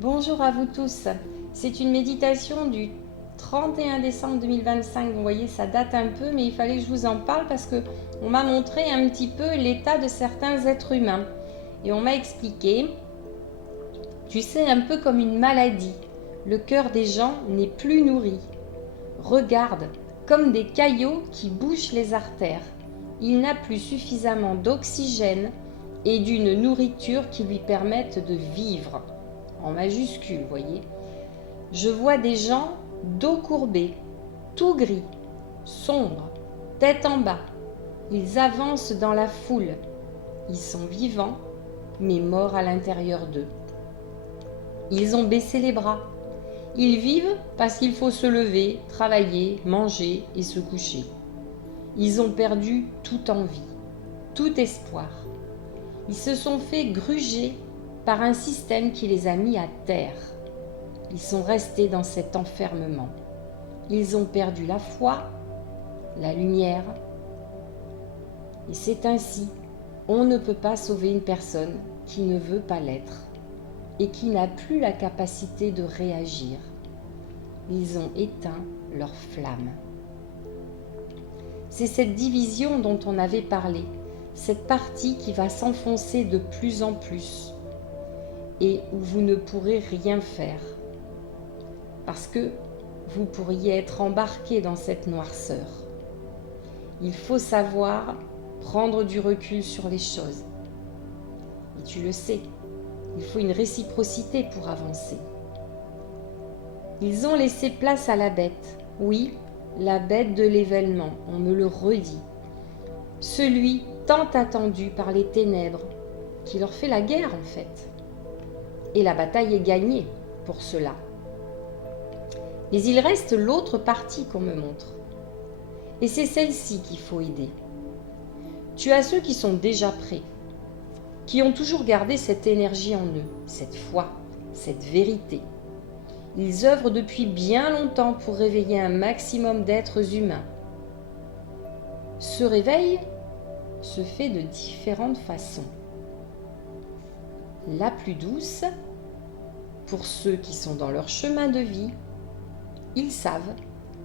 Bonjour à vous tous. C'est une méditation du 31 décembre 2025. Vous voyez, ça date un peu, mais il fallait que je vous en parle parce qu'on m'a montré un petit peu l'état de certains êtres humains. Et on m'a expliqué, tu sais, un peu comme une maladie. Le cœur des gens n'est plus nourri. Regarde, comme des caillots qui bouchent les artères. Il n'a plus suffisamment d'oxygène et d'une nourriture qui lui permette de vivre. En majuscule, voyez. Je vois des gens dos courbé, tout gris, sombres, tête en bas. Ils avancent dans la foule. Ils sont vivants, mais morts à l'intérieur d'eux. Ils ont baissé les bras. Ils vivent parce qu'il faut se lever, travailler, manger et se coucher. Ils ont perdu toute envie, tout espoir. Ils se sont fait gruger par un système qui les a mis à terre. Ils sont restés dans cet enfermement. Ils ont perdu la foi, la lumière. Et c'est ainsi, on ne peut pas sauver une personne qui ne veut pas l'être et qui n'a plus la capacité de réagir. Ils ont éteint leur flamme. C'est cette division dont on avait parlé, cette partie qui va s'enfoncer de plus en plus et où vous ne pourrez rien faire. Parce que vous pourriez être embarqué dans cette noirceur. Il faut savoir prendre du recul sur les choses. Et tu le sais, il faut une réciprocité pour avancer. Ils ont laissé place à la bête. Oui, la bête de l'événement, on me le redit. Celui tant attendu par les ténèbres, qui leur fait la guerre en fait. Et la bataille est gagnée pour cela. Mais il reste l'autre partie qu'on me montre. Et c'est celle-ci qu'il faut aider. Tu as ceux qui sont déjà prêts, qui ont toujours gardé cette énergie en eux, cette foi, cette vérité. Ils œuvrent depuis bien longtemps pour réveiller un maximum d'êtres humains. Ce réveil se fait de différentes façons. La plus douce, pour ceux qui sont dans leur chemin de vie, ils savent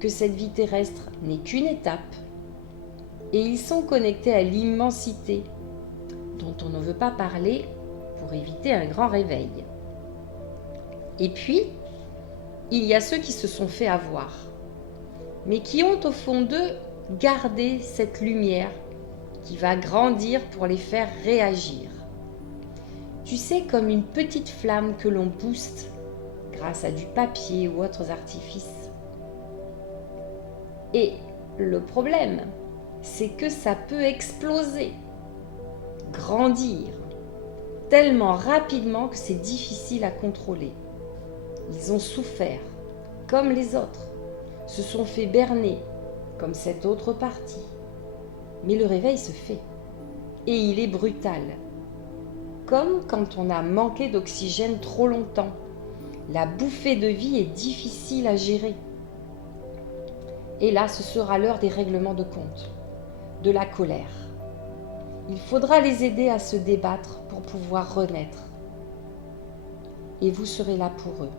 que cette vie terrestre n'est qu'une étape et ils sont connectés à l'immensité dont on ne veut pas parler pour éviter un grand réveil. Et puis, il y a ceux qui se sont fait avoir, mais qui ont au fond d'eux gardé cette lumière qui va grandir pour les faire réagir. Tu sais, comme une petite flamme que l'on booste grâce à du papier ou autres artifices. Et le problème, c'est que ça peut exploser, grandir, tellement rapidement que c'est difficile à contrôler. Ils ont souffert, comme les autres, se sont fait berner, comme cette autre partie. Mais le réveil se fait, et il est brutal. Comme quand on a manqué d'oxygène trop longtemps. La bouffée de vie est difficile à gérer. Et là, ce sera l'heure des règlements de compte, de la colère. Il faudra les aider à se débattre pour pouvoir renaître. Et vous serez là pour eux.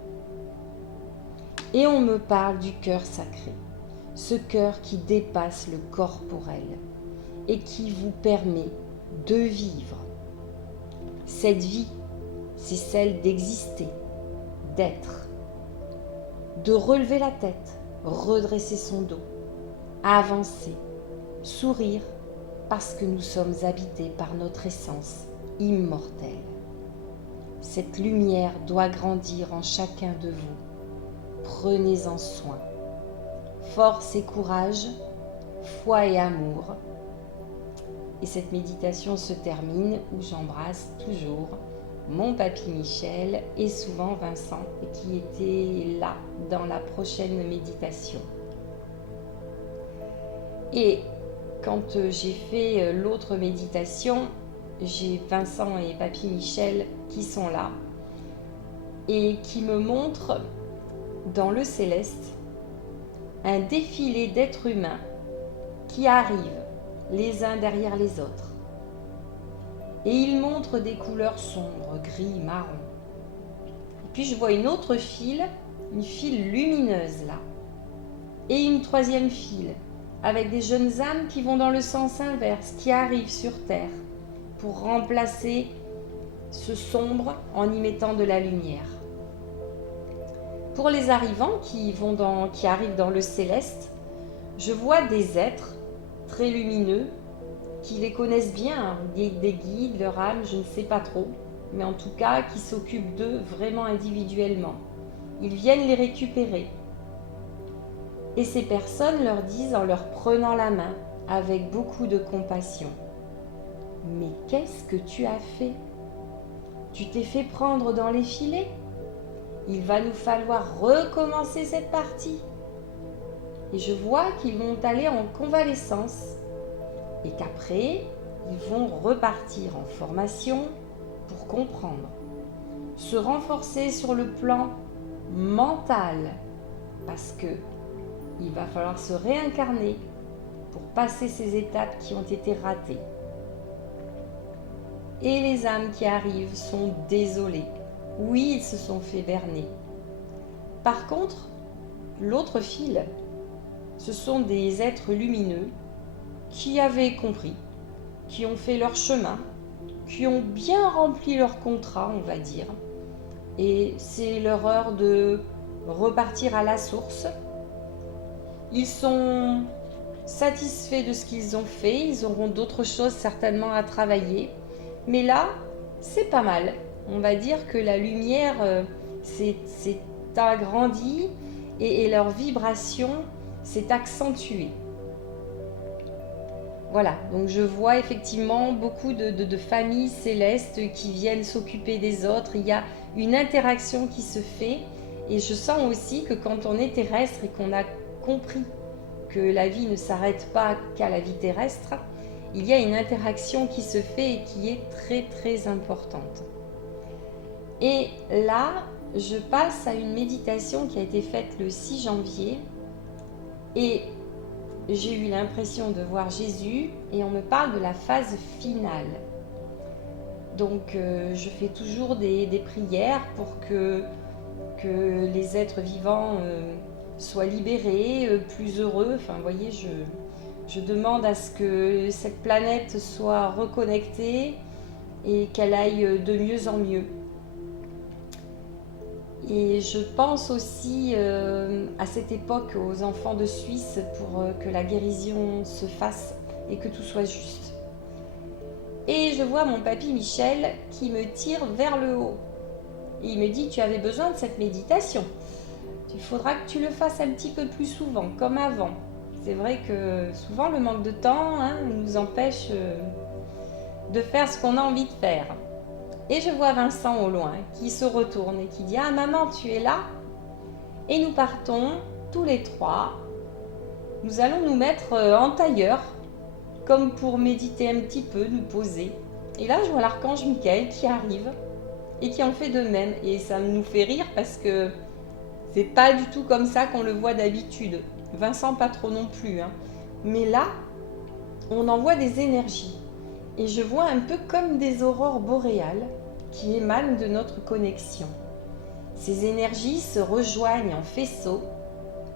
Et on me parle du cœur sacré, ce cœur qui dépasse le corporel et qui vous permet de vivre. Cette vie, c'est celle d'exister, d'être, de relever la tête, redresser son dos, avancer, sourire, parce que nous sommes habités par notre essence immortelle. Cette lumière doit grandir en chacun de vous. Prenez-en soin. Force et courage, foi et amour. Et cette méditation se termine où j'embrasse toujours mon papy Michel et souvent Vincent qui était là dans la prochaine méditation. Et quand j'ai fait l'autre méditation, j'ai Vincent et papy Michel qui sont là et qui me montrent dans le céleste un défilé d'êtres humains qui arrivent les uns derrière les autres. Et ils montrent des couleurs sombres, gris, marron. puis je vois une autre file, une file lumineuse là. Et une troisième file, avec des jeunes âmes qui vont dans le sens inverse, qui arrivent sur Terre pour remplacer ce sombre en y mettant de la lumière. Pour les arrivants qui arrivent dans le céleste, je vois des êtres très lumineux qui les connaissent bien, des guides, leur âme, je ne sais pas trop, mais en tout cas qui s'occupent d'eux vraiment individuellement. Ils viennent les récupérer. Et ces personnes leur disent en leur prenant la main avec beaucoup de compassion: mais qu'est-ce que tu as fait? Tu t'es fait prendre dans les filets? Il va nous falloir recommencer cette partie. Et je vois qu'ils vont aller en convalescence et qu'après, ils vont repartir en formation pour comprendre, se renforcer sur le plan mental, parce que il va falloir se réincarner pour passer ces étapes qui ont été ratées. Et les âmes qui arrivent sont désolées. Oui, ils se sont fait berner. Par contre, l'autre file, ce sont des êtres lumineux qui avaient compris, qui ont fait leur chemin, qui ont bien rempli leur contrat, on va dire. Et c'est leur heure de repartir à la source. Ils sont satisfaits de ce qu'ils ont fait, ils auront d'autres choses certainement à travailler. Mais là, c'est pas mal. On va dire que la lumière s'est agrandie et leur vibration s'est accentuée. Voilà, donc je vois effectivement beaucoup de familles célestes qui viennent s'occuper des autres. Il y a une interaction qui se fait et je sens aussi que quand on est terrestre et qu'on a compris que la vie ne s'arrête pas qu'à la vie terrestre, il y a une interaction qui se fait et qui est très très importante. Et là, je passe à une méditation qui a été faite le 6 janvier et j'ai eu l'impression de voir Jésus et on me parle de la phase finale. Donc je fais toujours des prières pour que les êtres vivants soient libérés, plus heureux. Enfin, vous voyez, je demande à ce que cette planète soit reconnectée et qu'elle aille de mieux en mieux. Et je pense aussi à cette époque aux enfants de Suisse pour que la guérison se fasse et que tout soit juste. Et je vois mon papy Michel qui me tire vers le haut. Et il me dit: tu avais besoin de cette méditation. Il faudra que tu le fasses un petit peu plus souvent, comme avant. C'est vrai que souvent le manque de temps nous empêche de faire ce qu'on a envie de faire. Et je vois Vincent au loin qui se retourne et qui dit: ah maman, tu es là? Et nous partons tous les trois. Nous allons nous mettre en tailleur, comme pour méditer un petit peu, nous poser. Et là, je vois l'archange Michael qui arrive et qui en fait de même. Et ça nous fait rire parce que c'est pas du tout comme ça qu'on le voit d'habitude. Vincent, pas trop non plus. Mais là, on envoie des énergies. Et je vois un peu comme des aurores boréales qui émanent de notre connexion. Ces énergies se rejoignent en faisceau.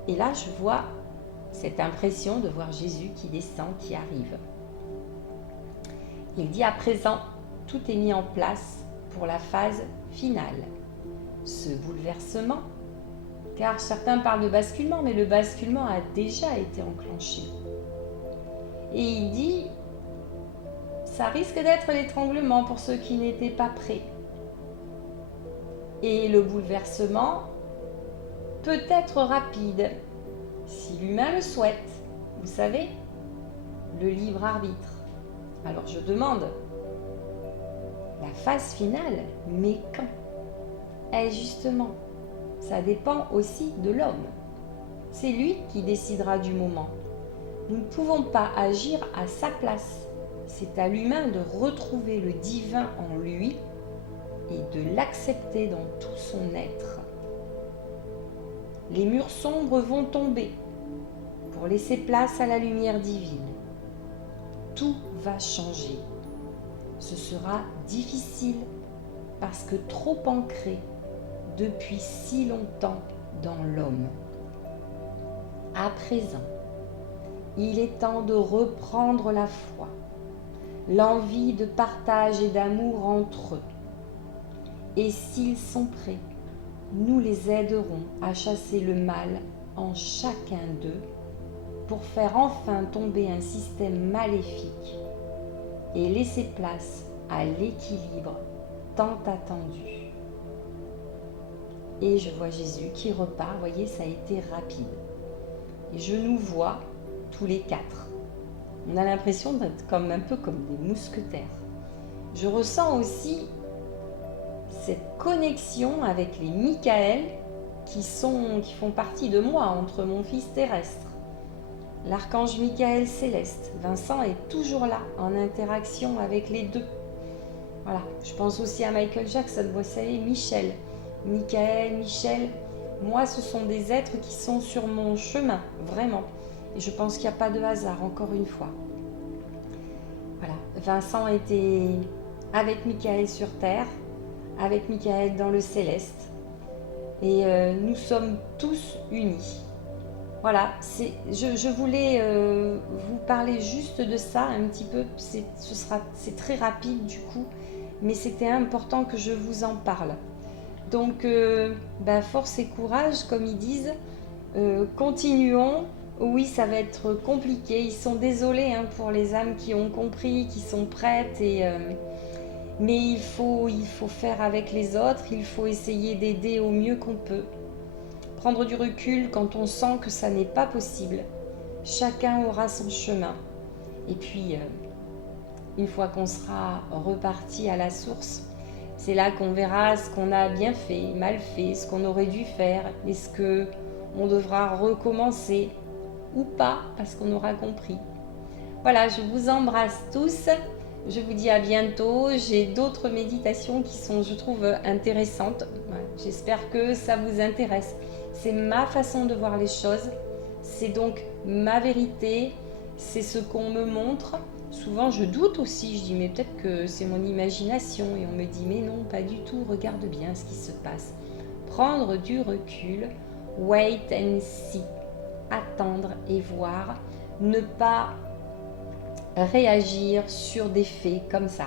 Et là, je vois cette impression de voir Jésus qui descend, qui arrive. Il dit: à présent, tout est mis en place pour la phase finale. Ce bouleversement, car certains parlent de basculement, mais le basculement a déjà été enclenché. Et il dit: ça risque d'être l'étranglement pour ceux qui n'étaient pas prêts. Et le bouleversement peut être rapide, si l'humain le souhaite. Vous savez, le libre arbitre. Alors je demande, la phase finale, mais quand? Eh justement, ça dépend aussi de l'homme. C'est lui qui décidera du moment. Nous ne pouvons pas agir à sa place. C'est à l'humain de retrouver le divin en lui et de l'accepter dans tout son être. Les murs sombres vont tomber pour laisser place à la lumière divine. Tout va changer. Ce sera difficile parce que trop ancré depuis si longtemps dans l'homme. À présent, il est temps de reprendre la foi, l'envie de partage et d'amour entre eux. Et s'ils sont prêts, nous les aiderons à chasser le mal en chacun d'eux pour faire enfin tomber un système maléfique et laisser place à l'équilibre tant attendu. Et je vois Jésus qui repart, vous voyez, ça a été rapide. Et je nous vois tous les quatre. On a l'impression d'être un peu comme des mousquetaires. Je ressens aussi cette connexion avec les Michaël qui font partie de moi, entre mon fils terrestre. L'archange Michaël céleste, Vincent est toujours là, en interaction avec les deux. Voilà, je pense aussi à Michael Jackson, vous savez, Michel, Michaël, Michel. Moi, ce sont des êtres qui sont sur mon chemin, vraiment. Et je pense qu'il n'y a pas de hasard, encore une fois. Voilà, Vincent était avec Michaël sur Terre, avec Michaël dans le céleste. Et nous sommes tous unis. Voilà, je voulais vous parler juste de ça un petit peu. C'est très rapide du coup, mais c'était important que je vous en parle. Donc, force et courage, comme ils disent. Continuons. Oui, ça va être compliqué. Ils sont désolés pour les âmes qui ont compris, qui sont prêtes. Mais il faut faire avec les autres. Il faut essayer d'aider au mieux qu'on peut. Prendre du recul quand on sent que ça n'est pas possible. Chacun aura son chemin. Et puis, une fois qu'on sera reparti à la source, c'est là qu'on verra ce qu'on a bien fait, mal fait, ce qu'on aurait dû faire, est-ce qu'on devra recommencer ou pas, parce qu'on aura compris. Voilà, je vous embrasse tous. Je vous dis à bientôt. J'ai d'autres méditations qui sont, je trouve, intéressantes. Ouais, j'espère que ça vous intéresse. C'est ma façon de voir les choses. C'est donc ma vérité. C'est ce qu'on me montre. Souvent, je doute aussi. Je dis, mais peut-être que c'est mon imagination. Et on me dit, mais non, pas du tout. Regarde bien ce qui se passe. Prendre du recul. Wait and see. Attendre et voir. Ne pas réagir sur des faits comme ça,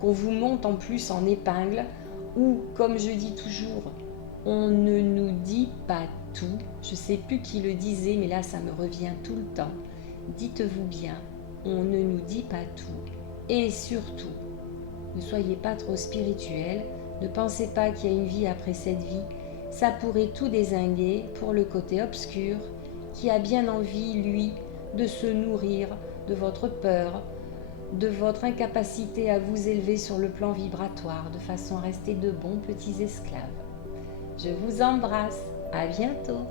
qu'on vous monte en plus en épingle, ou comme je dis toujours, on ne nous dit pas tout. Je ne sais plus qui le disait, mais là ça me revient tout le temps. Dites-vous bien, on ne nous dit pas tout. Et surtout, ne soyez pas trop spirituel, ne pensez pas qu'il y a une vie après cette vie. Ça pourrait tout dézinguer pour le côté obscur qui a bien envie, lui, de se nourrir de votre peur, de votre incapacité à vous élever sur le plan vibratoire de façon à rester de bons petits esclaves. Je vous embrasse, à bientôt.